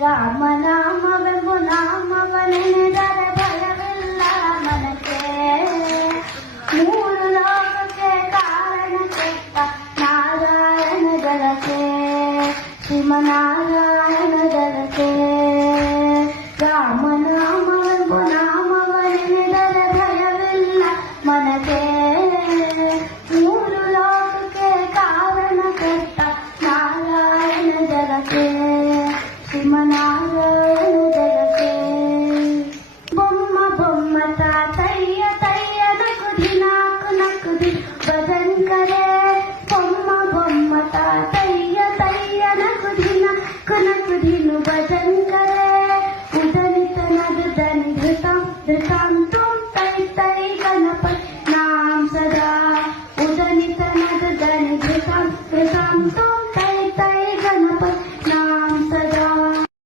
ರಾಮನಾಮವೆಂಬು ನಾಮವನೆನೆದರೆ ಭಯವಿಲ್ಲ ಮನಕ್ಕೆ. ಮೂರು ಲೋಕಕ್ಕೆ ಕಾರಣ ಕೆಟ್ಟ ನಾರಾಯಣ ಜಲಕ್ಕೆ, ಶ್ರೀಮನಾರಾಯಣ ಜಲಕ್ಕೆ. ರಾಮನಾಮವೆಂಬು ನಾಮವನೆನೆದರೆ ಭಯವಿಲ್ಲ ಮನಕ್ಕೆ. ಮೂರು ಲೋಕಕ್ಕೆ ಕಾರಣ ಕೆಟ್ಟ ನಾರಾಯಣ ಜಲಕ್ಕೆ, ಶ್ರೀಮನಾರಾಯಣ